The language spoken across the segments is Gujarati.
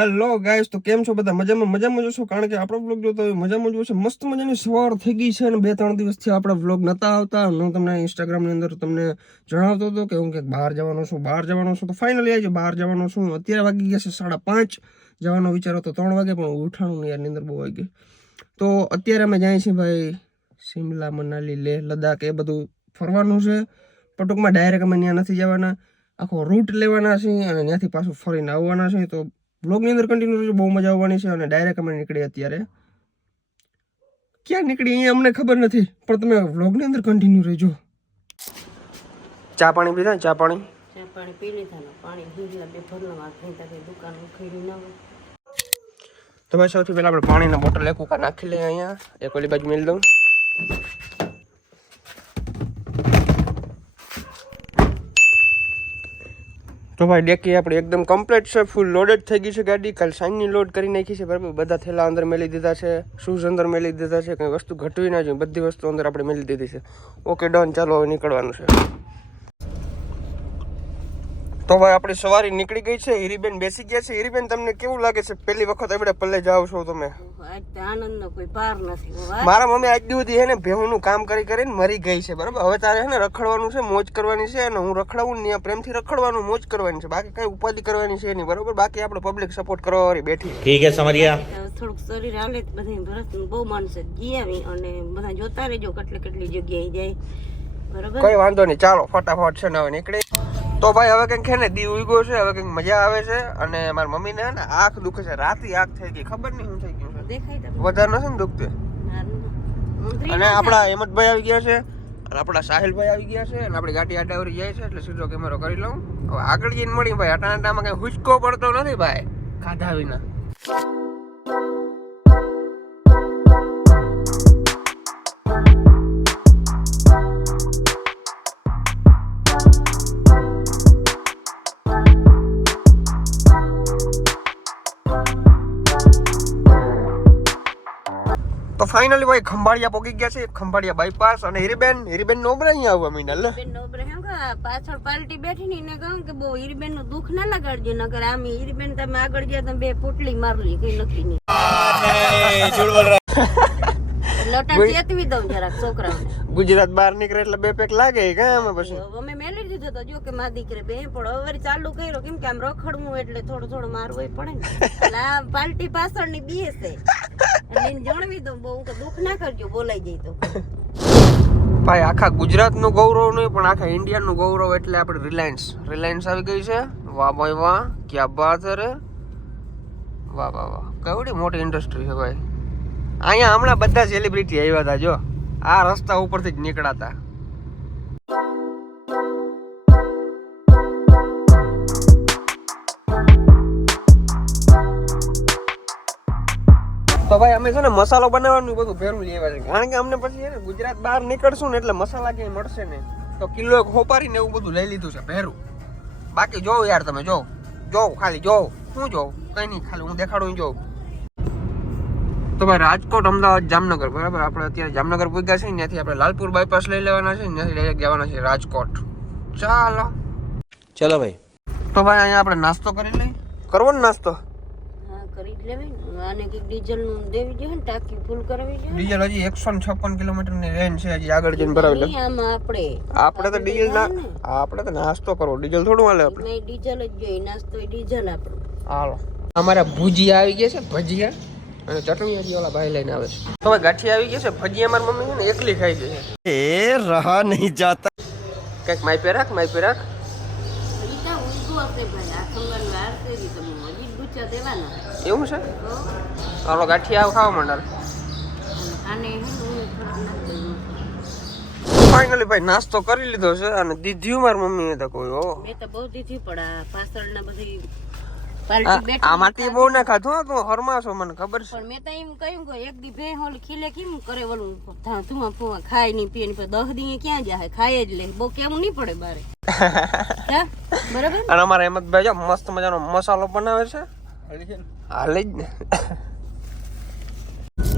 હેલો ગાઈસ, તો કેમ છો બધા? મજામાં જોશો, કારણ કે આપણો વ્લોગ જોતો હોય મજામાં જોશે. મસ્ત મજાની સવાર થઈ ગઈ છે અને 2-3 દિવસથી આપણા વ્લોગ નતા આવતા. હું તમને ઇન્સ્ટાગ્રામની અંદર તમને જણાવતો હતો કે હું બહાર જવાનો છું. તો ફાઇનલી આજે બહાર જવાનો છું. અત્યારે વાગી ગયા છે 5:30. જવાનો વિચાર હતો 3 વાગે, પણ ઉઠાણું નહીં યાર, નીંદર બહુ વાગી. તો અત્યારે અમે જાય છીએ ભાઈ શિમલા, મનાલી, લેહ, લદ્દાખ એ બધું ફરવાનું છે. પણ ટૂંકમાં ડાયરેક્ટ અમે ત્યાં નથી જવાના, આખો રૂટ લેવાના છે અને ત્યાંથી પાછું ફરીને આવવાના છે. તો બ્લોગની અંદર કન્ટિન્યુ રહેજો, બહુ મજા આવવાની છે. અને ડાયરેક્ટ અમે નીકળી અત્યારે ક્યાં નીકળી અહીંયા અમને ખબર નથી, પણ તમે બ્લોગની અંદર કન્ટિન્યુ રહેજો. ચા પાણી પીધા? ચા પાણી પી લીધા ને પાણી પીધા, બે ભરલા વાગી દુકાન ઉખેડી ના હોય. તો ભાઈ સૌથી પહેલા આપણે પાણીના બોટલ એક ઉકા નાખી લઈએ અહીંયા, એક ઓલી બાજુ મેળ દઉં. તો ભાઈ ડેકી આપણે એકદમ કમ્પ્લીટ છે, ફૂલ લોડેડ થઈ ગઈ છે ગાડી. કાલ સાંજની લોડ કરી નાખી છે બરાબર. બધા થેલા અંદર મેલી દીધા છે, શૂઝ અંદર મેલી દીધા છે, કંઈ વસ્તુ ઘટવી ના જોઈએ, બધી વસ્તુ અંદર આપણે મેલી દીધી છે. ઓકે ડન, ચાલો હવે નીકળવાનું છે. તો ભાઈ આપણી સવારી નીકળી ગઈ છે. હીરીબેન બેસી ગયા છે. હીરીબેન, તમને કેવું લાગે છે પહેલી વખત આપણે પલ્લે જાવ છો તમે? આજ તો આનંદનો કોઈ પાર નથી. મારા મમ્મી આજ સુધી હે ને ભેહુંનું કામ કરીને મરી ગઈ છે બરાબર. હવે તારે હે ને રખડવાનું છે, મોજ કરવાની છે. અને હું રખડાવું ને પ્રેમથી રખડવાનું, મોજ કરવાની છે, બાકી કઈ ઉપાધિ કરવાની છે નહીં બરાબર. બાકી આપણે પબ્લિક સપોર્ટ કરવા વાળી બેઠી. ઠીક છે, સમજ ગયા. થોડુંક શરીર હાલે બધે ભરત બહુ માનસે જી આવી અને બધા જોતા રહેજો કેટલી જગ્યાએ જાય બરાબર. કઈ વાંધો નહીં, ચાલો ફટાફટ છે ને હવે નીકળી. તો ભાઈ હવે કંઈક છે ને દી ઉઈ ગયો છે, હવે કંઈક મજા આવે છે. અને મારી મમ્મીને ને આંખ દુખે છે, રાતી આંખ થઈ ગઈ, ખબર નહીં શું થઈ ગયું છે, દેખાય વધારે નથી ને દુખતી. અને આપણા હેમંતભાઈ આવી ગયા છે અને આપણા સાહિલભાઈ આવી ગયા છે અને આપણી ગાડી આડાવરી જાય છે, એટલે સીધો કેમેરો કરી લઉં. હવે આગળ જઈને મળી ભાઈ. અટાણામાં કઈ હુચકો પડતો નથી ભાઈ, ખાધા વિના. તો ફાઇનલી ભાઈ ખંભાળિયા પહોંચી ગયા છે, ખંભાળિયા બાયપાસ. અને હીરીબેન નો બ્રે અહીંયા આવવા મીના લે. પાછળ પાલટી બેઠી ની ને કહું કે બહુ હીરીબેન નું દુઃખ ના લગાડજો, નકર આમ હીરીબેન તમે આગળ ગયા તમે બે પોટલી મારલી, કઈ નક્કી નહીં. લટા ચેતવી દઉં જરાક છોકરાઓને. ગુજરાત બહાર નીકળે એટલે બે પેક લાગે કામ. પછી અમે મેલી દીધો તો જો કે માં દીકરે બે, પણ હવે ચાલુ કર્યો કેમ કે આમ રખડવું એટલે થોડું મારવું પડે ને. એટલે આ પાલટી પાછળ ની બી છે એટલે જણવી દઉં, બહુ દુઃખ ના કરજો બોલાઈ જાય તો. ભાઈ આખા ગુજરાત નું ગૌરવ નહીં પણ આખા ઇન્ડિયા નું ગૌરવ એટલે આપણે રિલાયન્સ આવી ગઈ છે. વાહ ભાઈ વાહ, ક્યાં બાત હે રે, વાહ વાહ વાહ, કેવડી મોટી ઇન્ડસ્ટ્રી છે ભાઈ. અહીંયા હમણાં બધા સેલિબ્રિટી આવ્યા હતા, જો આ રસ્તા ઉપરથી જ નીકળાતા. તો ભાઈ અમે છે ને મસાલો બનાવવાનું બધું ભેરું લેવા છે, કારણ કે અમને પછી છે ને ગુજરાત બહાર નીકળશું ને એટલે મસાલા ક્યાંય મળશે ને, તો કિલો એક હોપારીને એવું બધું લઈ લીધું છે ભેરું. બાકી જોવ યાર, તમે જોવ ખાલી જોવ, શું જોવ કઈ નહીં, ખાલી હું દેખાડું જોવ. તો ભાઈ રાજકોટ, અમદાવાદ, જામનગર બરાબર. આપણે અત્યારે જામનગર પૂગ્યા છે, ત્યાંથી આપણે લાલપુર બાયપાસ લઈ લેવાના છે, ત્યાંથી ડાયરેક્ટ જવાના છે રાજકોટ. ચલો ભાઈ. તો ભાઈ અહીંયા આપણે નાસ્તો કરી લઈએ. કરવો ને નાસ્તો? હા કરી જ લેવાય ને. આને કઈક ડીઝલ નું દેવી જોઈએ ને, ટાંકી ફૂલ કરવી જોઈએ. ડીઝલ હજી 156 કિલોમીટર ની રેન્જ છે, હજી આગળ જઈને ભરાવી લે. આમાં આપણે તો ડીઝલ આપણે તો નાસ્તો કરવો, ડીઝલ થોડું હાલે આપણે. નહીં ડીઝલ જ જોઈએ, નાસ્તો ડીઝલ આપણું. હાલો અમારા ભુજીયા આવી ગયા છે, ભજીયા અને ચટણી હજી ઓલા ભાઈ લઈને આવે છે. તો ભાઈ ગાંઠિયા આવી ગયા છે, ભજીયા મારી મમ્મી છે ને એકલી ખાઈ ગઈ છે. એ રહા નહીં જાતા. કઈક માઈ પે રાખ. એવું છે? હાલો ગાંઠિયા ખાવા માંડાલ. ફાઇનલી ભાઈ નાસ્તો કરી લીધો છે અને દીધ્યું મારી મમ્મી તો કોઈ હો. મેં તો બહુ દીધી પણ પાછળના બધી આમાંથી બહુ ના ખાધું, તું હરમાશો મને ખબર છે. પણ મેં તો એમ કહ્યું કે એક દી ભે હોલ ખીલે કેમ કરે ઓલું તું ખાય નહીં પીએ નહીં, 10 દી ક્યાં જાય, ખાય જ લે, બહુ કેવું નહીં પડે બારે. બરાબર. અને અમારા હેમંતભાઈ જો મસ્ત મજાનો મસાલો બનાવે છે, હાલે જ ને.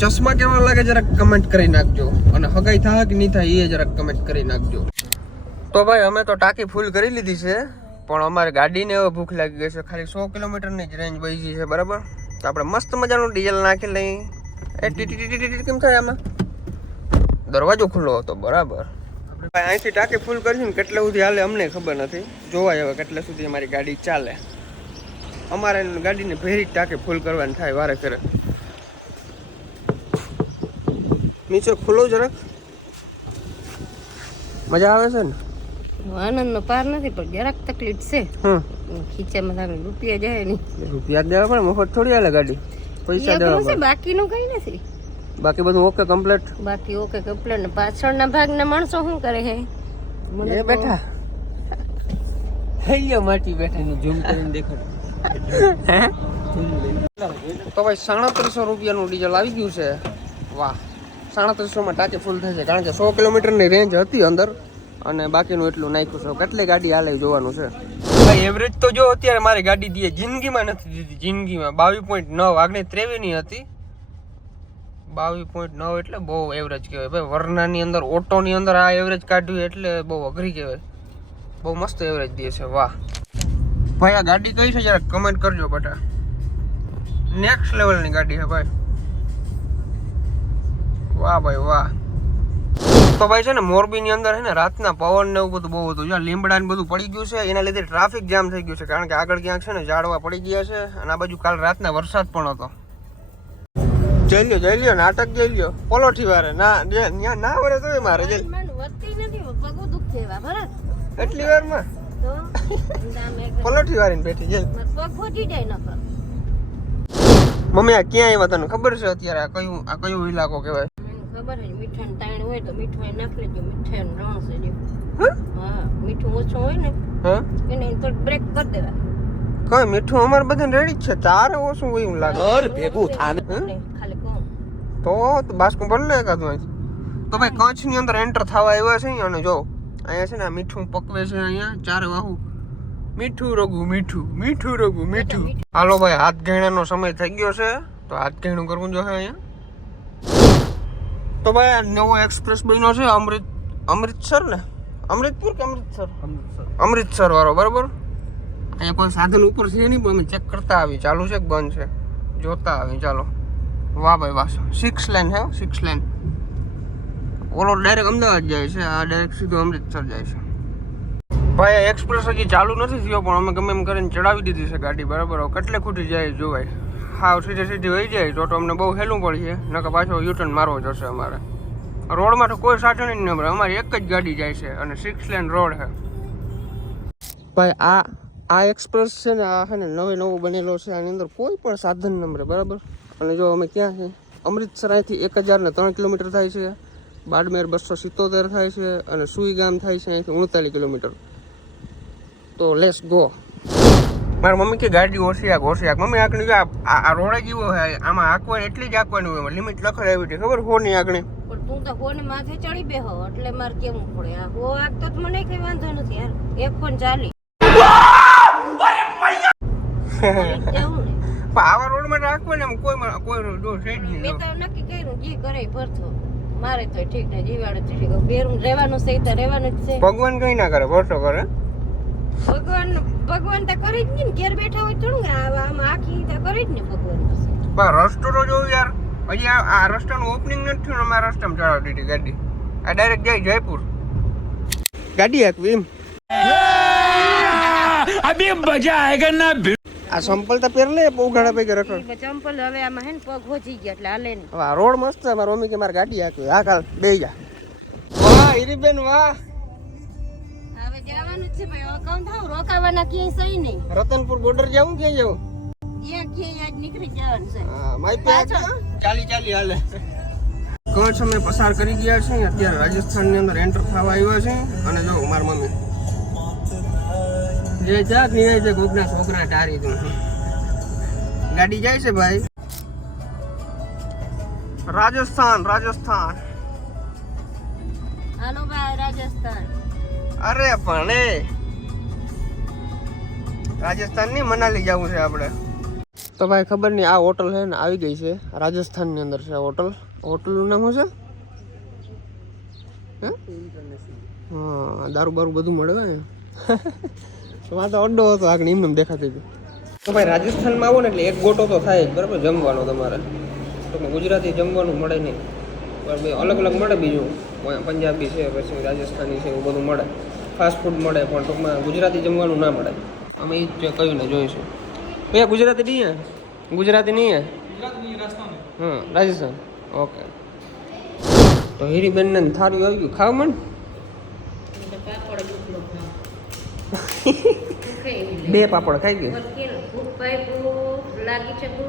ચશ્મા કેવા લાગે જરાક કમેન્ટ કરી નાખજો, અને હગાઈ થાય કે નહીં થાય એ જરાક કમેન્ટ કરી નાખજો. તો ભાઈ અમે તો ટાંકી ફૂલ કરી લીધી છે, પણ અમારે ગાડીને હવે ભૂખ લાગી ગઈ છે. ખાલી 100 કિલોમીટરની જ રેન્જ બચી છે, બરાબર. તો આપણે મસ્ત મજાનું ડીઝલ નાખી લઈ. એ ટી કેમ થાય આમાં? દરવાજો ખુલ્લો હતો, બરાબર. આપણે અહીંથી ટાંકી ફૂલ કરીશું ને કેટલા સુધી હાલે અમને ખબર નથી. જોવાય હવે કેટલા સુધી અમારી ગાડી ચાલે. અમારે ગાડીને ભેરી ટાંકી ફૂલ કરવાની થાય વારે ફેરે. નીચે ખુલ્લો જરાક મજા આવે છે ને. આનંદ નો પાર નથી, પણ જરાક તકલીફ છે. ખીચામાં તારે રૂપિયા જાય નહીં. રૂપિયા દેવા પડે, મફત થોડી હાલે ગાડી. પૈસા દેવા પડે. બાકીનું કઈ નથી. બાકી બધું ઓકે કમ્પ્લીટ. બાકી ઓકે કમ્પ્લીટ. પાછળના ભાગના માણસો શું કરે છે? એ બેઠા હૈયા માટી બેઠા ને ઝૂમ કરીને દેખાડો. તો ભાઈ 3700 રૂપિયાનું ડીઝલ આવી ગયું છે. વાહ, 3700 માં ટાંકી ફૂલ થઈ છે. કારણ કે 100 કિલોમીટરની રેન્જ હતી અંદર અને બાકીનું એટલું નાખ્યું છે. કેટલી ગાડી હાલે જોવાનું છે. ભાઈ એવરેજ તો જો અત્યારે મારી ગાડી દીએ જિંદગીમાં નથી દીધી. જિંદગીમાં 22.9. આગળ 23 ની હતી. 22.9 એટલે બહુ એવરેજ કહેવાય ભાઈ. વરનાની અંદર ઓટોની અંદર આ એવરેજ કાઢ્યું એટલે બહુ અઘરી કહેવાય. બહુ મસ્ત એવરેજ દે છે. વાહ ભાઈ, આ ગાડી કઈ છે જરાક કમેન્ટ કરજો બટા. નેક્સ્ટ લેવલની ગાડી છે ભાઈ. વાહ ભાઈ વાહ. તો ભાઈ છે ને મોરબીની અંદર છે ને રાતના પવન ને એવું બધું બહુ હતું. જ્યાં લીમડા ને બધું પડી ગયું છે એના લીધે ટ્રાફિક જામ થઈ ગયું છે. કારણ કે આગળ ક્યાંક છે ને ઝાડવા પડી ગયા છે અને આ બાજુ કાલ રાતના વરસાદ પણ હતો. જઈ લ્યો નાટક જઈ લ્યો. પોલોઠી વારે ના વરે તો મારે જઈ એટલી વારમાં પલોઠી વારીને બેઠી જઈ. મમ્મી આ ક્યાં આવ્યા તને ખબર છે અત્યારે? આ કયું ઇલાકો કહેવાય? ખબર છે મીઠાનું તાણ હોય તો મીઠું નાખી લેજો. મીઠાનું રણ છે. હા, મીઠું ઓછું હોય ને એને થોડું બ્રેક કરી દેવા. કઈ મીઠું અમારે બધાને રેડી જ છે. તારે ઓછું હોય એવું લાગે. ભેગું થાને ખાલી કોણ તો બાસ્કું ભર લે એકાદું અહીંથી. તો ભાઈ કચ્છની અંદર એન્ટર થવા આવ્યા છે અને જો અહીંયા છે ને આ મીઠું પકવે છે. અહીંયા ચારે વાહુ મીઠું રગું મીઠું. હાલો ભાઈ, હાથ ઘેણાનો સમય થઈ ગયો છે તો હાથ ઘેણું કરવું જોઈએ અહીંયા. તો ભાઈ આ નવો એક્સપ્રેસ બન્યો છે અમૃતસર ને અમૃતપુર કે અમૃતસર વાળો, બરાબર. અહીંયા કોઈ સાધન ઉપર છે નહીં, પણ અમે ચેક કરતા આવી ચાલુ છે કે બંધ છે જોતા આવી. ચાલો. વાહ ભાઈ વાહ. 6 લેન હે, 6 લેન. ઓલો ડાયરેક્ટ અમદાવાદ જાય છે, આ ડાયરેક્ટ સીધું અમૃતસર જાય છે. ભાઈ એક્સપ્રેસ હજી ચાલુ નથી થયો પણ અમે ગમે એમ કરીને ચડાવી દીધી છે ગાડી, બરાબર. કેટલે ખૂટી જાય જોવાય. હાવ સીધી વહી જાય તો અમને બહુ હેલું પડશે. નકર પાછો યુટર્ન મારવો જશે અમારે. રોડમાં તો કોઈ સાધન નહીં નંબર, અમારી એક જ ગાડી જાય છે અને 6 લેન રોડ છે. ભાઈ આ એક્સપ્રેસ છે ને આ છે ને નવો બનેલો છે. આની અંદર કોઈ પણ સાધન નંબર, બરાબર. અને જો અમે ક્યાં છે? અમૃતસર અહીંથી 1003 કિલોમીટર થાય છે. બાડમેર 277 થાય છે અને સુઈ ગામ થાય છે અહીંથી 39 કિલોમીટર. તો લેટ્સ ગો. મારી મમ્મી કે ગાડી હોશિયાક. મમ્મી આકણી જો આ રોડ જેવો છે, આમાં આંકવાની એટલી જ આંકવાની હોય. લિમિટ લખાઈ છે ખબર? 100 ની આંકણી. પણ તું તો 100 ની માથે ચડી બેહો એટલે મારે કેવું પડે. આ 100 આંકતો તો મને કઈ વાંધો નથી યાર. 140 આવા રોડ માં રાખવાને એમ કોઈ જો સેટ નહીં. મેં તો નક્કી કર્યું જે કરે ભરતો. મારે તો ઠીક ને જીવાડે ઠીક. બેરું રહેવાનું છે તો રહેવાનું જ છે. ભગવાન કઈ ના કરે, ભરતો કરે. ભગવાન તો કરી જ નહીં ને. ઘેર બેઠા હોય થોડું આમ આખી તો કરી જ ને ભગવાન. પણ રસ્તો તો જોયું યાર. હજી આ રસ્તાનું ઓપનિંગ નથી થયું. અમે આ રસ્તામાં ચડાવી દીધી ગાડી. આ ડાયરેક્ટ જાય જયપુર. ગાડી હાકવી એમ. અભી મજા આયેગા ના. આ સંપલ તો પહેર લે, બહુ ઘણા પૈકી રખડ. ચંપલ હવે આમાં હે ને પગ હોજી ગયા એટલે હાલે ને. વાહ, રોડ મસ્ત છે. મારી મમ્મી કે મારે ગાડી હાકવી. હા કાલ બે જા. વાહ હીરીબેન વાહ. હવે જવાનું છે ભાઈ. અકાઉન્ટ થાવ રોકાવાના ક્યાંય સહી નહીં. રતનપુર બોર્ડર જાવું ક્યાં જાવું? ક્યાંય આજ નીકળી જવાનું છે. હા માઈ પે ચાલી હાલે. કચ્છ અમે પસાર કરી ગયા છે. અત્યારે રાજસ્થાનની અંદર એન્ટર થવા આવ્યા છે. અને જો મારી મમ્મી જે જાત નિરાય છે કોકના છોકરા ટારી દઉં. ગાડી જાય છે ભાઈ. રાજસ્થાન હાલો ભાઈ રાજસ્થાન. અરે પણ રાજસ્થાન ની મનાલી જવું છે આપણે. તો ભાઈ ખબર નહીં આ હોટલ છે ને આવી ગઈ છે રાજસ્થાન ની અંદર છે હોટલનું નામ શું છે? હા દારૂ બારૂ બધું મળે ને. આ તો અડ્ડો હતો આગળ એમને દેખાતી હતી. તો ભાઈ રાજસ્થાનમાં આવો ને એટલે એક ગોટો તો થાય જ બરાબર જમવાનો તમારે. તો ગુજરાતી જમવાનું મળે નહીં બરાબર, અલગ અલગ મળે બીજું પંજાબી છે પછી રાજસ્થાની છે એવું બધું મળે, ફાસ્ટ ફૂડ મળે પણ ટૂંકમાં ગુજરાતી જમવાનું ના મળે. અમે એ જ કહ્યું ને જોઈશું. ભૈયા ગુજરાતી નહીં હે? ગુજરાતી નહીં હે? હા રાજસ્થાન. ઓકે તો હીરીબેનને થાળી આવી ગયું ખાવ મન. બે પાપડ ખાઈ ગયું. લાગી છે બહુ.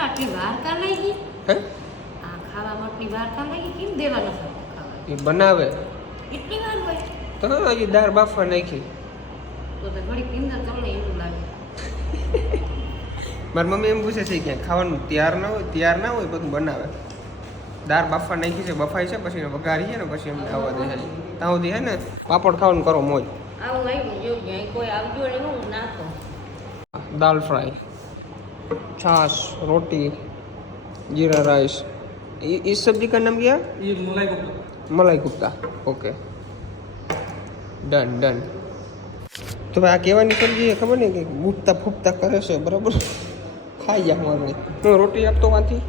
આટલી વાર કા લાગી? હે આ ખાવા માટે વાર કા લાગી? કેમ દેવાના છે ખાવા? એ બનાવે કેટલી વાર હોય? તો હજી દાળ બાફવા નાખી. તો ઘડી પીંદર તમને એવું લાગે. મારી મમ્મી એમ પૂછે છે કે ખાવાનું તૈયાર ના હોય બધું બનાવે. દાળ બાફવા નાખી છે, બફાઈ છે, પછી વઘારીએ ને પછી એમને ખાવા દે છે. ત્યાં સુધી હે ને પાપડ ખાવાનું કરો મોજ. આવું આવ્યું જોયું કોઈ આવજો ને હું નાખો. દાલ ફ્રાય, छाछ, रोटी, जीरा राइस. इस सब्जी का नाम क्या? ये मलाई कोफ्ता. Okay done done. તો ભાઈ આ કહેવાની સબ્જી ખબર નહીં કે ગુટતા ફૂટતા કરે છે બરાબર. ખાઈ જા મારે હું રોટલી આપતો વાંથી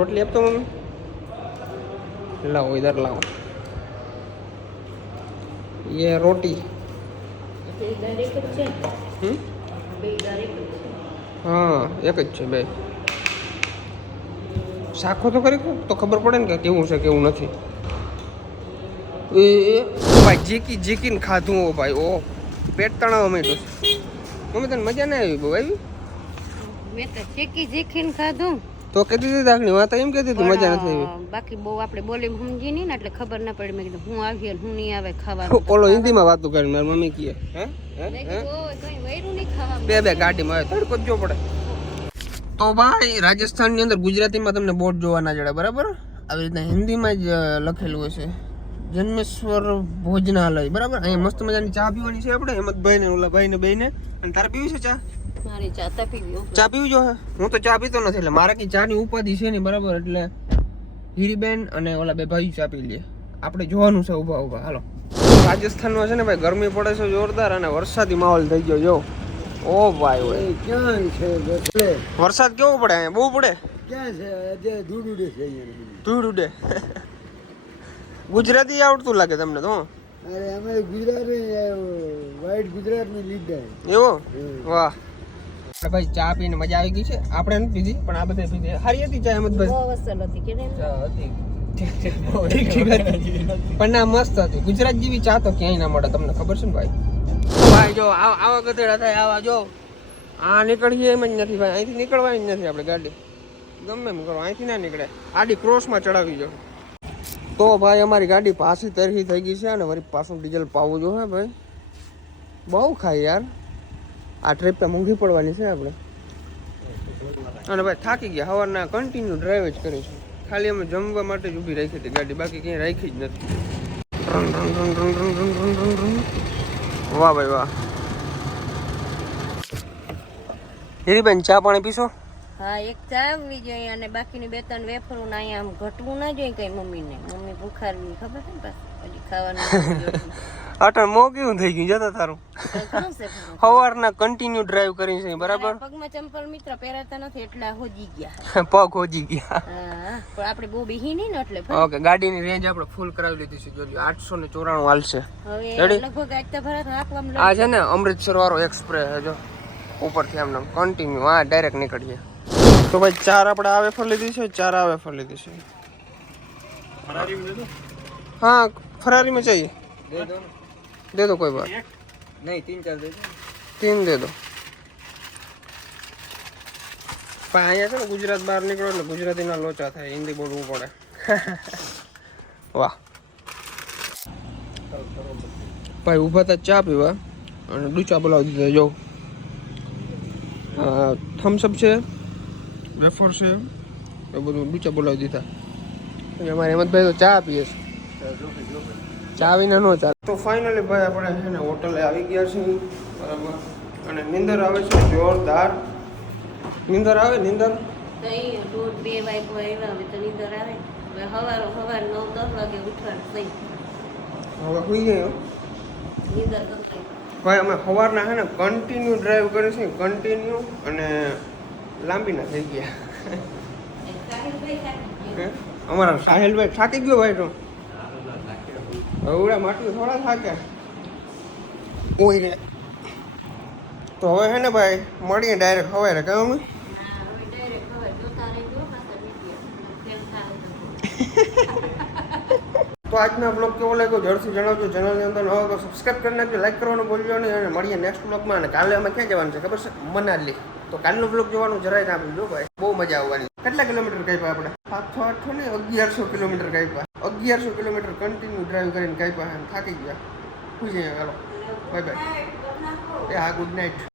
રોટલી આપતો મમ્મી. લાવો ઇધર લાવો ये रोटी. હા એક જ છે બે. શાખો તો કરી તો ખબર પડે ને કે કેવું છે કેવું નથી. એ ભાઈ જીકીને ખાધું હો ભાઈ. ઓ પેટ તણાવ માંડ્યું છે. મમ્મી તને મજા ના આવી બહુ આવી? મેં તો જીકીને ખાધું. તો કહેતી હતી દાખલી વાત એમ કહેતી હતી મજા નથી આવી. બાકી બહુ આપણે બોલી સમજી નહીં ને એટલે ખબર ના પડી. મેં કીધું હું આવી હું નહીં આવે ખાવાનું. ઓલો હિન્દીમાં વાતું કરી મારી મમ્મી કહે હે બે ગાડીમાં આવે તડકો જ જો પડે. તો ભાઈ રાજસ્થાનની અંદર ગુજરાતીમાં તમને બોર્ડ જોવા ના જડે બરાબર. આવી રીતના હિન્દીમાં જ લખેલું હોય છે જન્મેશ્વર ભોજનાલય બરાબર. અહીંયા મસ્ત મજાની ચા પીવાની છે આપણે હેમંતભાઈ ને ઓલા ભાઈ ને બેને. અને તારે પીવી છે ચા? મારી ચા પીવી. ચા પીવી જો હે? હું તો ચા પીતો નથી એટલે મારે કઈ ચા ની ઉપાધિ છે નહીં બરાબર. એટલે હીરીબેન અને ઓલા બે ભાઈ ચા પી લે. આપણે જોવાનું છે ઉભા ઉભા. હાલો. રાજસ્થાનમાં છે ને ભાઈ ગરમી પડે છે જોરદાર અને વરસાદી માહોલ થઈ ગયો જો. ઓ ભાઈ ક્યાં છે વરસાદ કેવો પડે? અહીંયા બહુ પડે. ક્યાં છે? ધૂળ ઉડે છે. ધૂળ ઉડે. ગુજરાતી આવડતું લાગે તમને તો? અરે અમે ગુજરાતી વાઈટ ગુજરાતની લીધા. એવો? વાહ ભાઈ ચા પીને મજા આવી ગઈ છે. આપણે નથી પીધી પણ આ બધા પીધી. સારી હતી ચા હેમંતભાઈ? બહુ અસલ હતી કે નહીં? પણ ના મસ્ત હતી. ગુજરાત જેવી ચા તો ક્યાંય ના મળે તમને ખબર છે ને ભાઈ. ભાઈ જો આવા ગધેડા થાય આવા જો. આ નીકળીએ એમ જ નથી ભાઈ. અહીંથી નીકળવાની જ નથી આપણે ગાડી. ગમે એમ કરો અહીંથી ના નીકળે. આડી ક્રોસમાં ચડાવી જો. તો ભાઈ અમારી ગાડી પાછી તરહી થઈ ગઈ છે અને વળી પાછું ડીઝલ પાવું જો હે ભાઈ. બહુ ખાય યાર. આ ટ્રીપ તો મોંઘી પડવાની છે આપણે. અને ભાઈ થાકી ગયા. સવારના કન્ટિન્યુ ડ્રાઈવ જ કરીશું. ખાલી અમે જમવા માટે જ ઊભી રાખી હતી ગાડી, બાકી ક્યાંય રાખી જ નથી. વાહ ભાઈ વાહ. હીરીબેન ચા પાણી પીશો? હા એક ચા આવવી જોઈએ અને બાકીની બે ત્રણ વેફરું ના અહીંયા આમ ઘટવું ના જોઈએ કઈ મમ્મીને. મમ્મી ભૂખારવી ખબર છે ને પાછી હજી ખાવાનું. અટણ મોંઘું થઈ ગયું જતા તારું. સવારના કન્ટિન્યુ ડ્રાઈવ કરી છે બરાબર. પગમાં ચંપલ મિત્ર પહેરાતા નથી એટલા હોજી ગયા. પગ હોજી ગયા. હા પણ આપણે બહુ બેહી નહીં ને એટલે. ઓકે ગાડીની રેન્જ આપણે ફૂલ કરાવી લીધી છે જોજો 894 હાલશે. હવે લગભગ આટલા ભરાત રાખવામાં આ છે ને અમૃતસર વાળો એક્સપ્રેસ જો ઉપરથી આમ કન્ટિન્યુ હા ડાયરેક્ટ નીકળીએ. તો ભાઈ ચાર આપણે આ વેફર લીધી છે, ચાર આ વેફર લીધી છે. हाँ फरारी में चाहिए दे दो कोई बात नहीं 3-4 दे दो. 3 दे दो. પણ અહીંયા છે ને ગુજરાત બહાર નીકળો એટલે ગુજરાતીના લોચા થાય, હિન્દી બોલવું પડે. વાહ ભાઈ ઊભા હતા ચા પીવા અને ડૂચા બોલાવી દીધા. જો થમ્સઅપ છે, વેફર છે, એ બધું ડૂચા બોલાવી દીધા. અમારે હેમંતભાઈ તો ચા પીએ છે, ચા વિના નો ચાલે. તો ફાઇનલી ભાઈ આપણે છે ને હોટલે આવી ગયા છીએ બરાબર. અને નીંદર આવે છે જોરદાર. નીંદર આવે નીંદર નહીં 1:30-2 વાગ્યા આવ્યા હવે તો નીંદર આવે. હવે સવાર 9-10 વાગે ઉઠવાનું થઈ. હવે સુઈ ગયો નીંદર કરતા ભાઈ અમે સવારના છે ને કન્ટિન્યુ ડ્રાઈવ કરી છે કન્ટિન્યુ અને લાંબીના થઈ ગયા હે? અમારા સાહેલભાઈ થાકી ગયો ભાઈ તો હવડા માટલું થોડા થાકે ઓય રે તો હવે છે ને ભાઈ મળીએ ડાયરેક્ટ સવારે કહે અમે તો આજના બ્લોગ કેવો લાગ્યો જલ્દથી જણાવજો. ચેનલની અંદર નવો તો સબસ્ક્રાઈબ કરી નાખજો, લાઈક કરવાનું ભૂલજો નહીં અને મળીએ નેક્સ્ટ બ્લોગમાં. અને કાલે અમે ક્યાં જવાનું છે ખબર છે? મનાલી. તો કાલનો બ્લોગ જોવાનું જરાય ના ભૂલજો ભાઈ, બહુ મજા આવવાની. કેટલા કિલોમીટર કાપ્યા આપણે? 700 ને 1100 કિલોમીટર કાપ્યા. 1100 કિલોમીટર કન્ટિન્યુ ડ્રાઈવ કરીને કાપ્યા. થાકી ગયા. ખુશ ચાલો બાય બાય. હા ગુડ નાઇટ.